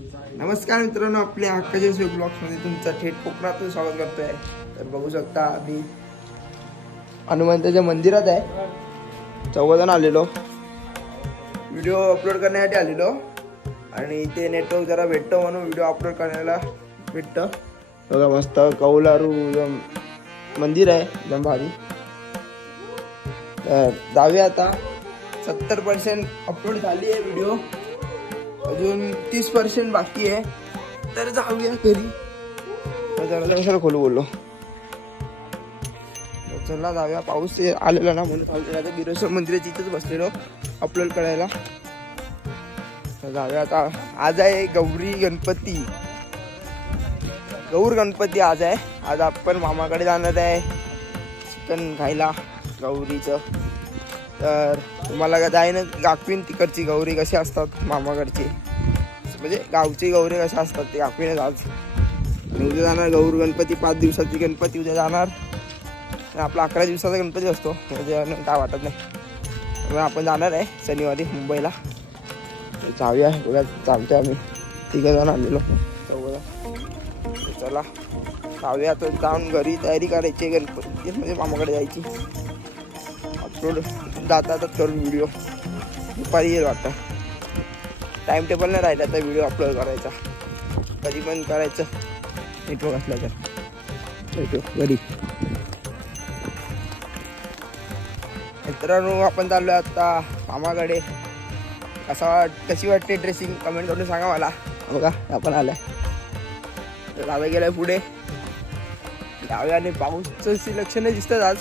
नमस्कार मित्रांनो, आपल्या हक्काचे स्वीट ब्लॉग्स मध्ये तुमचं थेट कोकणातून स्वागत करतोय। तर बघू शकता आम्ही हनुमंताच्या मंदिरात आहे। चौघजण आलेलो व्हिडिओ अपलोड करण्यासाठी आलेलो आणि ते नेटवर्क जरा भेटतो म्हणून व्हिडिओ अपलोड करायला भेटतं। बघा मस्त कौलारू मंदिर आहे, एकदम भारी। तर जाऊया आता। 70% अपलोड झाली आहे व्हिडिओ, अजून 30% बाकी आहे। तर जाऊया घरी। जरा खोलू बोललो, चला जाऊया। पाऊस आलेला ना म्हणून आता गिरेश्वर मंदिराच्या इथेच बसलेलो अपलोड करायला। तर जाऊया आता। आज आहे गौरी गणपती, गौर गणपती आज आहे। आज आपण मामाकडे जाणार आहे चिकन खायला गौरीचं। तर तुम्हाला का जाईन दाखवीन तिकडची गौरी कशी असतात, मामाकडची म्हणजे गावची गौरी कशी असतात ते दाखवीन आज। उद्या जाणार गौर गणपती, 5 दिवसाची गणपती उद्या जाणार। आपला 11 दिवसाचा गणपती असतो, म्हणजे काय वाटत नाही। त्यामुळे आपण जाणार आहे शनिवारी मुंबईला। जाऊया, बघा चालतोय आम्ही 3 जण आलेलो। चला जाऊया। तर जाऊन घरी तयारी करायची गणपती म्हणजे मामाकडे जायची। अपलोड जाता करून व्हिडिओ दुपारी येईल वाटतं। टाइम टेबल नाही राहिला तर व्हिडिओ अपलोड करायचा, कधी पण करायचं नेटवर्क असलं तर। भेटू घरी। मित्रांनो आपण चाललोय आता मामाकडे। कशी वाटते ड्रेसिंग कमेंट करून सांगा मला। बघा आपण आलाय, तर जावे गेलाय पुढे जाऊया। आणि पाऊसचं लक्षण दिसतं आज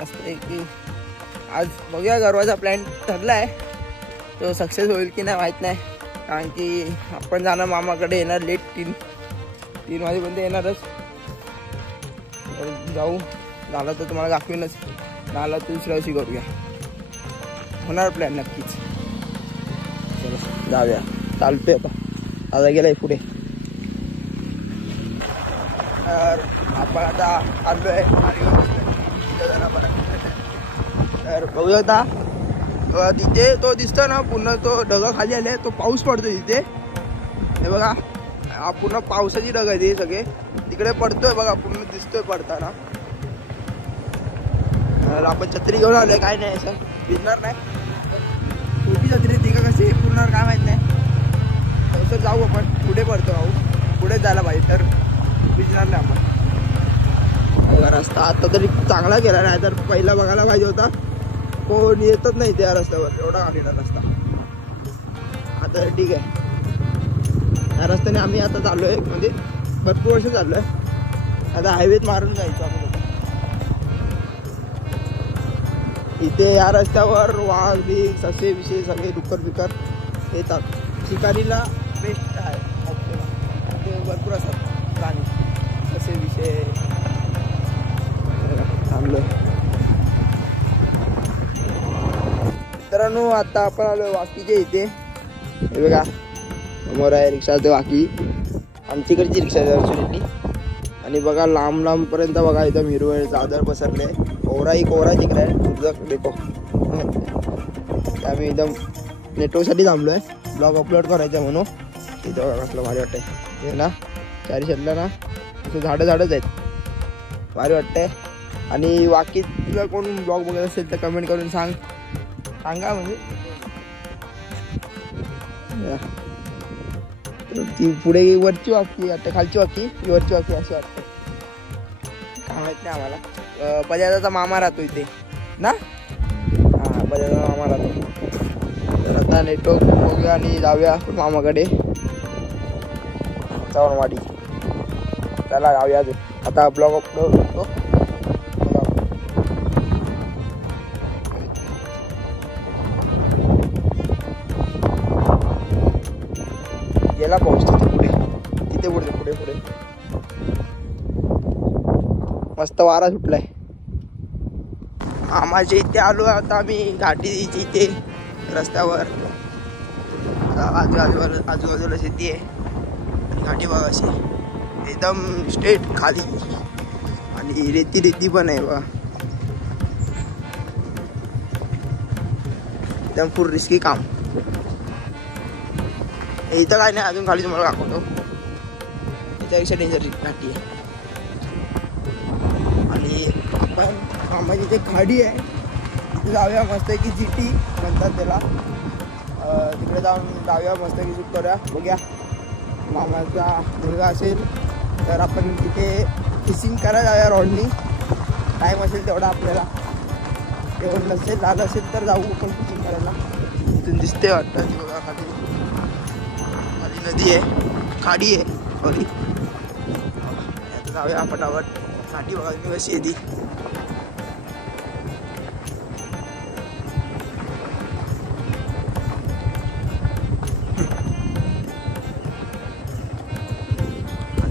मस्त की। आज बघूया, गरवाचा प्लॅन ठरलाय, तो सक्सेस होईल की नाही माहीत नाही। कारण की आपण जाणार मामाकडे, येणार लेट 3 वाजेपर्यंत येणारच। जाऊ, झालं तर तुम्हाला दाखवीनच, झालं तर दुसऱ्या दिवशी करूया, होणार प्लॅन नक्कीच। चला जाऊया, चालतोय आता। आता गेलाय पुढे। तर आपण आता आलोय तर बघूया आता। तिथे तो दिसतो ना पूर्ण, तो ढग खाली आले, तो पाऊस पडतोय तिथे। हे बघा, पूर्ण पावसाची ढग आहे ते सगळे, तिकडे पडतोय बघा, पूर्ण दिसतोय पडताना। आपण छत्री घेऊन आलोय, काय नाही असं भिजणार नाही। छोटी छत्री ती का कशी पुरणार काय माहित नाही। तर जाऊ आपण, पुढे पडतो भाऊ, पुढे जायला पाहिजे, तर भिजणार नाही आपण। रस्ता आता तरी चांगला केला, नाही तर पहिला बघायला पाहिजे होता, कोण येतच नाही त्या रस्त्यावर, एवढा खालीला रस्ता। आता ठीक आहे, या रस्त्याने आम्ही आता चाललोय, म्हणजे भरपूर वर्ष चाललोय। आता हायवेत मारून जायचो आम्ही। इथे या रस्त्यावर वाघ बिग ससे विषय सगळे डुक्कर बिकर येतात। शिकारीला बेस्ट आहे, भरपूर असतात प्राणी ससे विषय। थांबलोय मित्रांनो, आता आपण आलोय वाकीच्या इथे। हे बघा समोर आहे रिक्षा, ते वाकी आमच्याकडची रिक्षा आहे। आणि बघा लांब लांब पर्यंत बघा, एकदम हिरवळ चादर पसरले, कोराही कोरा तिकडे देखो। आम्ही एकदम नेटवर्कसाठी थांबलोय, ब्लॉग अपलोड करायचा म्हणून। तिथं बघा कसलं भारी वाटतंय, हे ना चारी साईडला ना असं झाडच आहेत, भारी वाटतंय। आणि वाकीतला कोण ब्लॉग बघत असेल तर कमेंट करून सांगा म्हणजे। ती पुढे वरची वाकी वाटते, खालची वाकी वरची वाकी अशी वाटते, काय माहित नाही आम्हाला। बजाजाचा मामा राहतो इथे ना, हा बजाजाचा मामा राहतो। तर आता नेटवर्क बघूया आणि जाऊया मामाकडे, चवणवाडी। चला जाऊया आता, ब्लॉग अपलोड करतो। गेला पाऊस तिथे पुढे मस्त वारा सुटलाय। मामाच्या इथे आलो आता आम्ही, घाटीच्या इथे रस्त्यावर। आजूबाजूला शेती आहे, घाटी बघा अशी एकदम स्ट्रेट खाली, आणि रेती पण आहे बघा। एकदम फुल रिस्की काम। इथं काय नाही, अजून खाली तुम्हाला दाखवतो. त्याच्यापेक्षा डेंजर घाटी आहे. आणि आपण मामाची इथे खाडी आहे, तिथे जाऊया मस्त की जीटी म्हणतात त्याला. तिकडे जाऊन जाऊया मस्त की शूट करूया. बघूया मामाचा मुलगा असेल तर आपण तिथे फिशिंग करायला जाऊया रॉडनी. टाईम असेल तेवढा आपल्याला, तेवढं नसेल झालं असेल तर जाऊ आपण फिशिंग करायला. इथून दिसते वाटतं ती बघा खाली नदी आहे, खाडी आहे सॉरी. आता जाऊया पटापट. खाडी बघा मी कशी येते.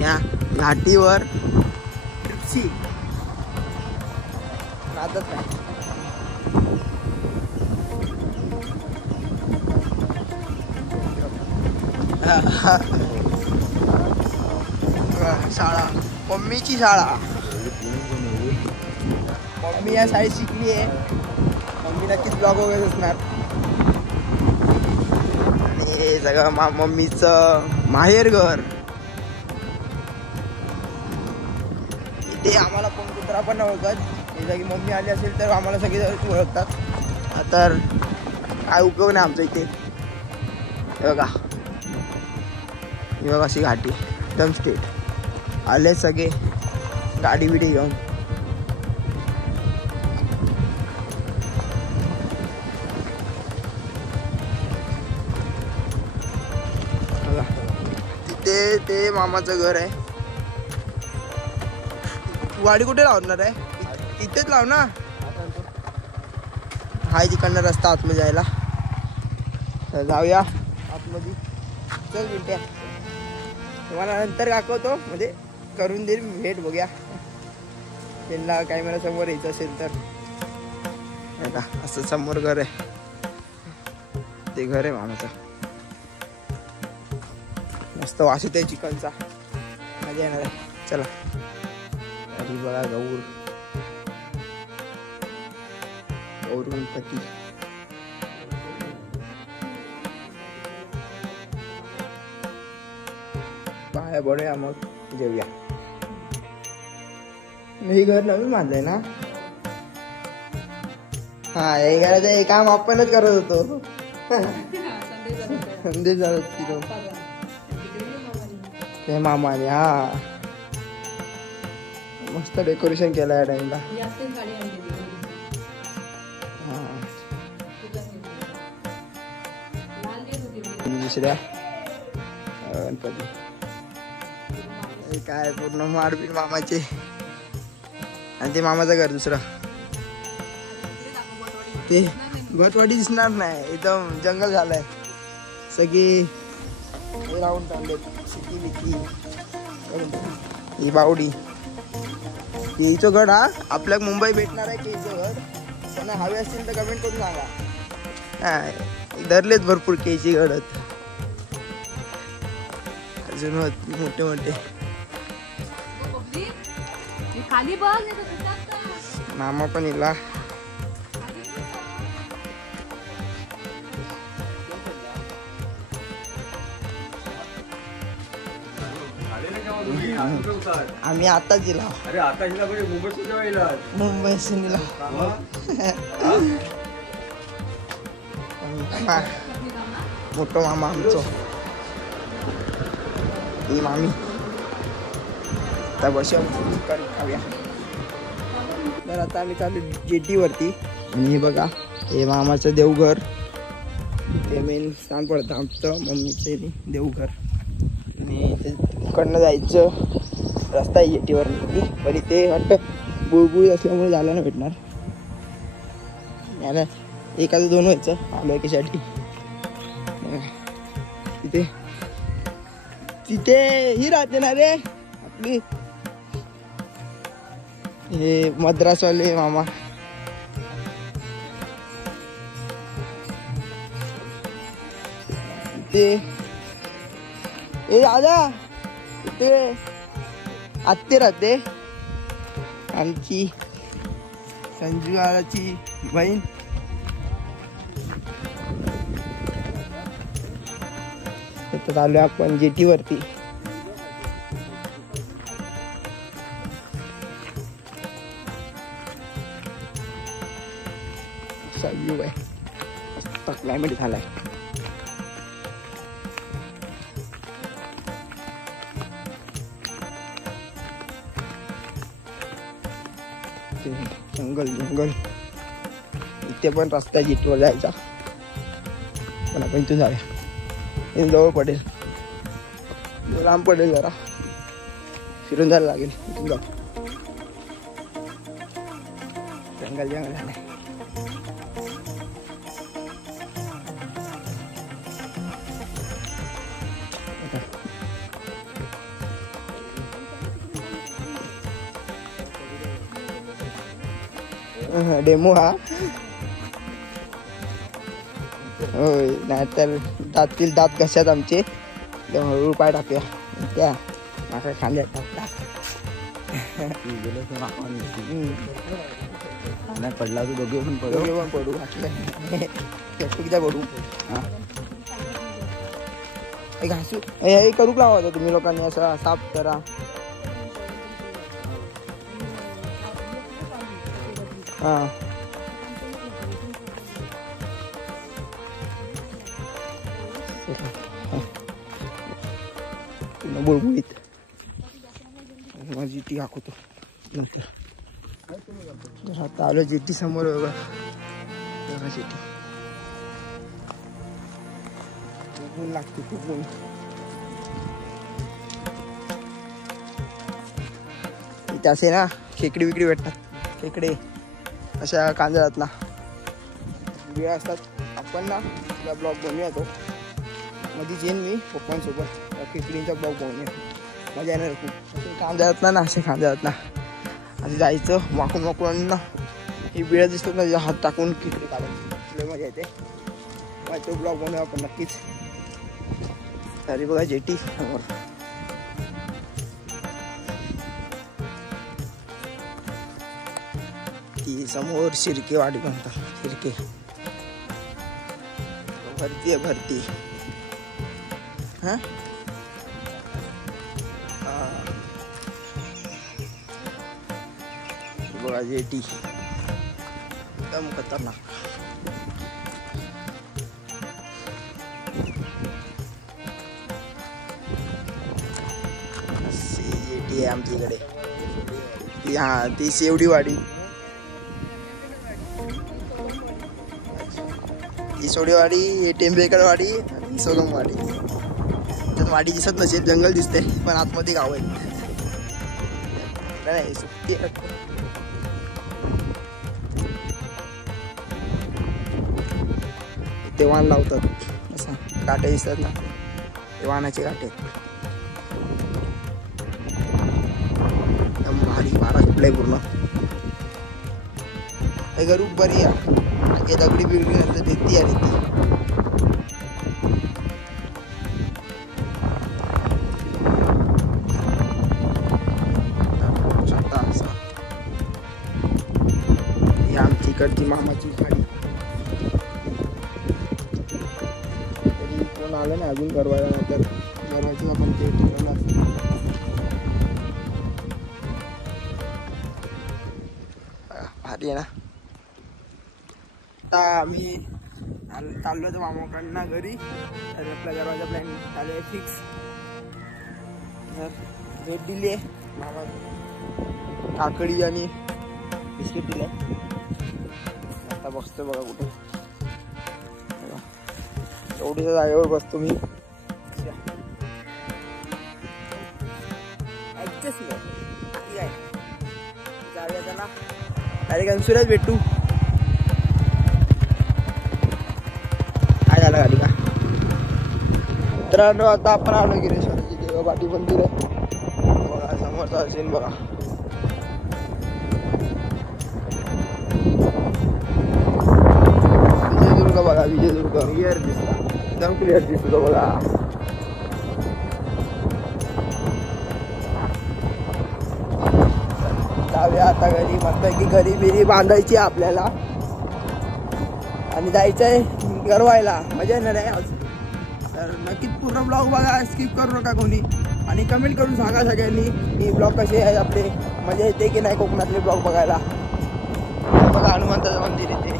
या घाटीवर ट्रिप्सी नादत नाही. शाळा, मम्मीची शाळा. मम्मी या शाळेत शिकली आहे. मम्मी नक्कीच ब्लॉग वगैरे असणार. आणि हे सगळं मम्मीचं माहेर घर. इथे आम्हाला कोण कुत्रा पण नाही ओळखत. हे जागी मम्मी आली असेल तर आम्हाला सगळे ओळखतात. तर काय उपयोग नाही आमचा इथे. हे बघा, ही बघा अशी घाटी एकदम स्टेट. आले सगळे गाडी बिडी घेऊन. बघा तिथे ते मामाचं घर आहे. गाडी कुठे लावणार आहे? इथेच लाव ना. हाय तिकडनं रस्ता आतमध्ये जायला. तर जाऊया आतमध्ये. चल बिट्या, तुम्हाला नंतर दाखवतो, म्हणजे करून देईल भेट. बघूया त्यांना काही मला समोर यायचं असेल तर. आता असं समोर घर आहे, ते घर आहे मामाचं. मस्त वास येते चिकनचा, मजा येणार आहे. चला. अरे बघा गौर गणपती. पाया बडूया मग जेऊया. हे घर नवीन बांधलंय ना? हा, हे घराचं हे काम आपणच करत होतो. संदेश झालं ते मामाने. हा, मस्त डेकोरेशन केलं या टाइमला. दुसऱ्या गणपती काय पूर्ण मारबीट मामाचे. आणि ते मामाचं घर दुसरं. ते गटवाडी दिसणार नाही, एकदम जंगल झालंय. सगळे राहून चालले. सिटी बिटी ही बावडी. केळीचं गड. हा, आपल्या मुंबई भेटणार आहे केळीचं गड. त्यांना हवे असतील तर कमेंट करून सांगा. हा, धरलेत भरपूर केळीची गडत. अजून मोठे मोठे खाली बघ. मामा पण इला. आम्ही आता दिला. अरे आता मुंबई सुनीला. मोठं मामा आमचं. ही मामी. आता बस खाऊया. तर आता आम्ही चालू जेटीवरती. आणि बघा हे मामाचं देवघर. ते मेन स्थान पडतं आमचं मम्मीचे देवघर. आणि तिकडनं जायचं रस्ता आहे जेटीवर. पण इथे वाटतं बुळबुळी असल्यामुळे जायला नाही भेटणार. याला एखादं दोन व्हायचं आलो एकीसाठी. तिथे तिथे ही राहते ना रे आपली, हे मद्रासवाले मामा. ते ए दादा ते आत्ते राहते आमची संजू दादाची बहीण. आता चालू आहे आपण जेटी वरती. व्ह्यू आहे, मस्त क्लायमेट झालाय. जंगल जंगल, इथे पण रस्ता जेटीवर जायचा, पण आपण इथून जाऊया. इथून जवळ पडेल, लांब पडेल, जरा फिरून जायला लागेल. इथून जाऊ. जंगल जंगल झालंय. डेमो हा होय, नाहीतर दातील दात घशात आमचे. हळूहळू पाय टाकूया, त्या माका खांद्यात टाकता. नाही पडला तर दोघे पण पडू किती पडू. घासू हे करूक लावा होता तुम्ही लोकांनी, असं साफ करा. हा बुळबुळीत जेटी दाखवतो नंतर. आता आलो जेटी समोर, बघा जेटी. ऊन लागते खूप ऊन. इथे असे ना खेकडी विकडी भेटतात, खेकडे अशा कांदळात ना वेळ असतात. आपण ना तिला ब्लॉग बनवूया, तो मध्येच येईन मी पप्पांसोबत, खेकडींचा ब्लॉग बनवूया. मजा येणार खूप. कांदळात ना असे कांदळात ना असं जायचं वाकून वाकून ना, ही बिळं दिसतात ना, हात टाकून खेकडे काढायची, लय मजा येते. मग तो ब्लॉग बनवूया आपण नक्कीच. तरी बघा जेटी समोर. ती समोर शिर्केवाडी म्हणतात, शिर्के भरती आहे भरती. हा बघा जेटी एकदम खतरनाक. जेटी आहे आमच्याकडे. हा ती शेवडीवाडी, ही सोडेवाडी, टेंबेकरवाडी आणि सोगमवाडी. त्यात वाडी दिसत नसेल, जंगल दिसते, पण आतमध्ये गाव आहे. नाही सुट्टी ते वाण लावतात, असं काटे दिसतात ना, ते वाणाचे काटे. एकदम भारी मारा सुटलाय पूर्ण. हे गरूप बरी आहे, आगे दगडी बिगडी नंतर रेती आहे, रेती. ही आमची इकडची मामाची गाडी. तरी कोण आलं नाही अजून करवायला, नंतर करायचं आपण ते ठिकाण. भारी आहे ना. आता आम्ही चाललो होतो मामाकडनं घरी, तर आपल्या घराचा प्लॅन झाले फिक्स. तर भेट दिली आहे मामा, काकडी आणि बिस्किट दिले. आता बसतो बघा कुठे, एवढ्या जागेवर बसतो मी. जाऊया त्याला डायरेक्ट अंशुराच भेटू. काय झालं गाडी का मित्रांनो. आता आपण आलो गिरीश्वराची देवबाटी मंदिर आहे बघा, समोरचा असेल बघा. विजयदुर्ग बघा, विजयदुर्ग क्लिअर दिसला, एकदम क्लिअर दिसतो बघा. जाऊया आता घरी, मस्तपैकी घरी बिरी बांधायची आपल्याला आणि जायचंय गरवायला. मजा येणार आहे आज. तर नक्कीच पूर्ण ब्लॉग बघा, स्किप करू नका कोणी. आणि कमेंट करून सांगा सगळ्यांनी की ब्लॉग कसे आहे आपले, मजा येते की नाही कोकणातले ब्लॉग बघायला. बघा हनुमंताचं मंदिर येते,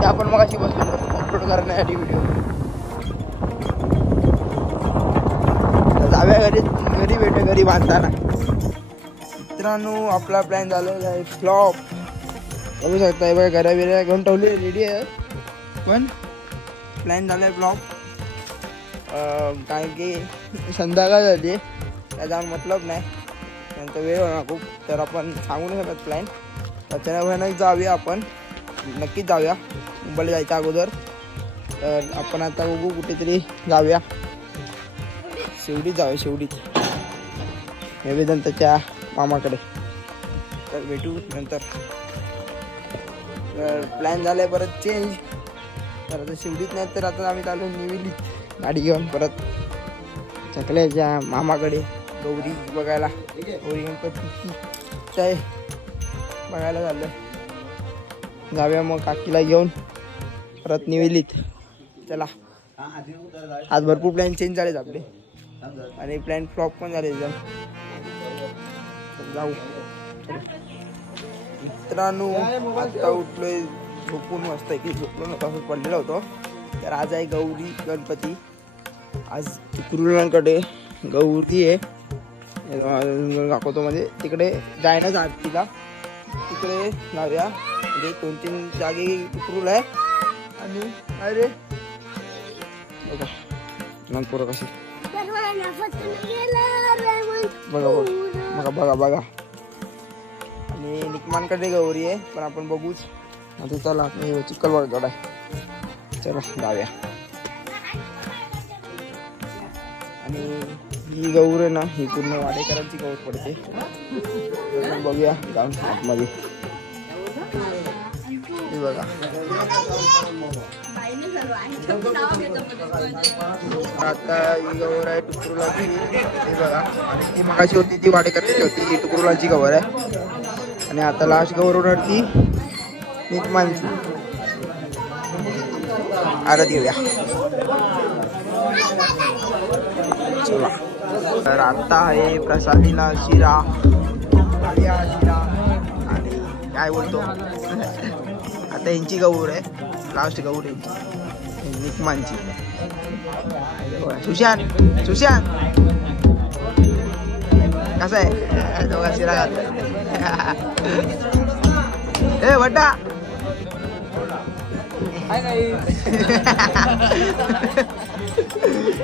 ते आपण मग अशी बसलो अपलोड करण्यासाठी व्हिडिओ. जाव्या घरी भेटे घरी बांधताना. मित्रांनो आपला प्लॅन झालेला आहे फ्लॉप. बघू शकता बघा घरा बिरा घेऊन ठेवली रेडी आहे, पण प्लॅन झाला आहे फ्लॉप. कारण की संध्याकाळ झाली, त्याचा मतलब नाही, नंतर वेळ होणार खूप. तर आपण सांगू नाही शकत प्लॅन. अचानक जाऊया आपण, नक्कीच जाऊया मुंबईला जायच्या अगोदर. तर आपण आता बघू कुठेतरी जाऊया, शेवटीच जाऊया, शेवटीच निवेदनच्या मामाकडे. तर भेटू नंतर. तर प्लॅन झालाय परत चेंज. तर आता शेवटीच नाही तर आता आम्ही चालू निवेदित गाडी घेऊन परत चकल्याच्या मामाकडे गौरी बघायला, गौरी गणपतीची बघायला चाललोय. जाऊया मग काकीला घेऊन परत निवेदित. चला, आज भरपूर प्लॅन चेंज झालेत आपले आणि प्लॅन फ्लॉप पण झाले एकदम. जाऊ मित्रांनो. आता उठलोय झोपून, मस्त की झोपलो नव्हता, असं पडलेलं होतो. तर आज आहे गौरी गणपती. आज चिकरुलांकडे गौरी आहे, दाखवतो. म्हणजे तिकडे जायनाच आरतीला, तिकडे जाऊया. म्हणजे 2-3 जागे चिकरुल आहे. आणि अरे बघा नागपूर कशी बघा बघा बघा बघा. आणि निकमानकडे गौरी आहे, पण आपण बघूच आता. चला चिखलवाडगड आहे, चला जाऊया. आणि ही गौर आहे ना, ही पूर्ण वाडेकरांची गौर पडते. बघूया जाऊन आतमध्ये. बघा आता ही गौर आहे टुकरुलाची, हे बघा. आणि ती मगाशी होती ती वाडेकरांची होती, ही टुकरुलाची गौर आहे. आणि आता लास्ट गौर होणार ती निकमानची. आरती घेऊया चला. तर आता आहे प्रसादीला शिरा, शिरा आणि काय बोलतो आता यांची गौर आहे, लास्ट गौर यांची निकमानची. सुशांत सुशांत कसं आहे, दोघा शिरा घालतात. ए वड्डा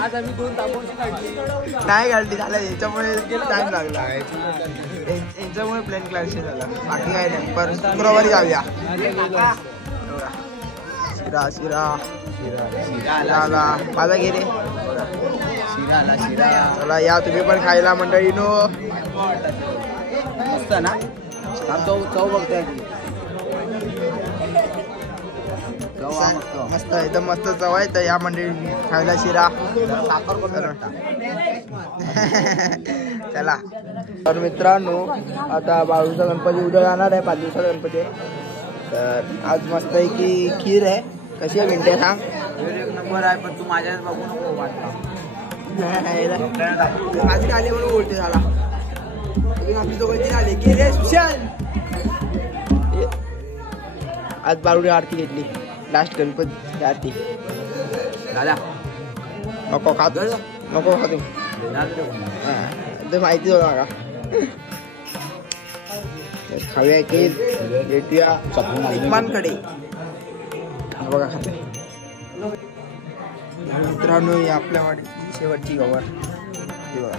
आज आम्ही 2 तापोशी काढली नाही काढली, झालं याच्यामुळे टाइम लागला. यांच्यामुळे प्लॅन क्लॅन्सल झाला, बाकी काय नाही. पण शुक्रवारी जाऊया. शिरा शिरा शिराला माझा घे रे, शिराला शिरा. चला या तुम्ही पण खायला मंडळीनो. मस्त ना, चव बघताय मस्त एकदम मस्त चव आहे. तर या मंडळी खायला शिरा. चला. तर मित्रांनो आता बाळूचा गणपती उद्या जाणार आहे, 5 दिवसाचा गणपती आहे. तर आज मस्त आहे की खीर आहे. कशी आहे मिनटे सांग. एक नंबर आहे, पण तू माझ्याच बघू नको वाटला. माझी आले म्हणून बोलते झाला, आपली दोघांची आले की रे सुशांत. आज बाळूने आरती घेतली, लास्ट गणपती आरती. दादा नको खा, नको खा तू, माहिती होता का. खाऊया की भेटूया निकमानकडे. बघा खाते मित्रांनो, ही आपल्या वाडीची शेवटची गवर. बघा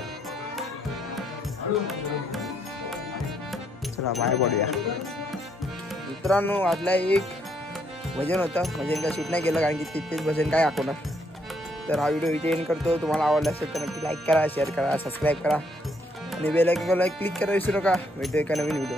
चला बाहेर पडूया. मित्रांनो आदला एक भजन होतं, भजन काय शूट नाही केलं कारण की तिथेच भजन काय दाखवणार. तर हा व्हिडिओ इथे एंड करतो. तुम्हाला आवडला असेल तर नक्की लाईक करा, शेअर करा, सबस्क्राईब करा आणि बेल आयकॉनला क्लिक करा विसरू नका. भेटूया एका नवीन व्हिडिओ.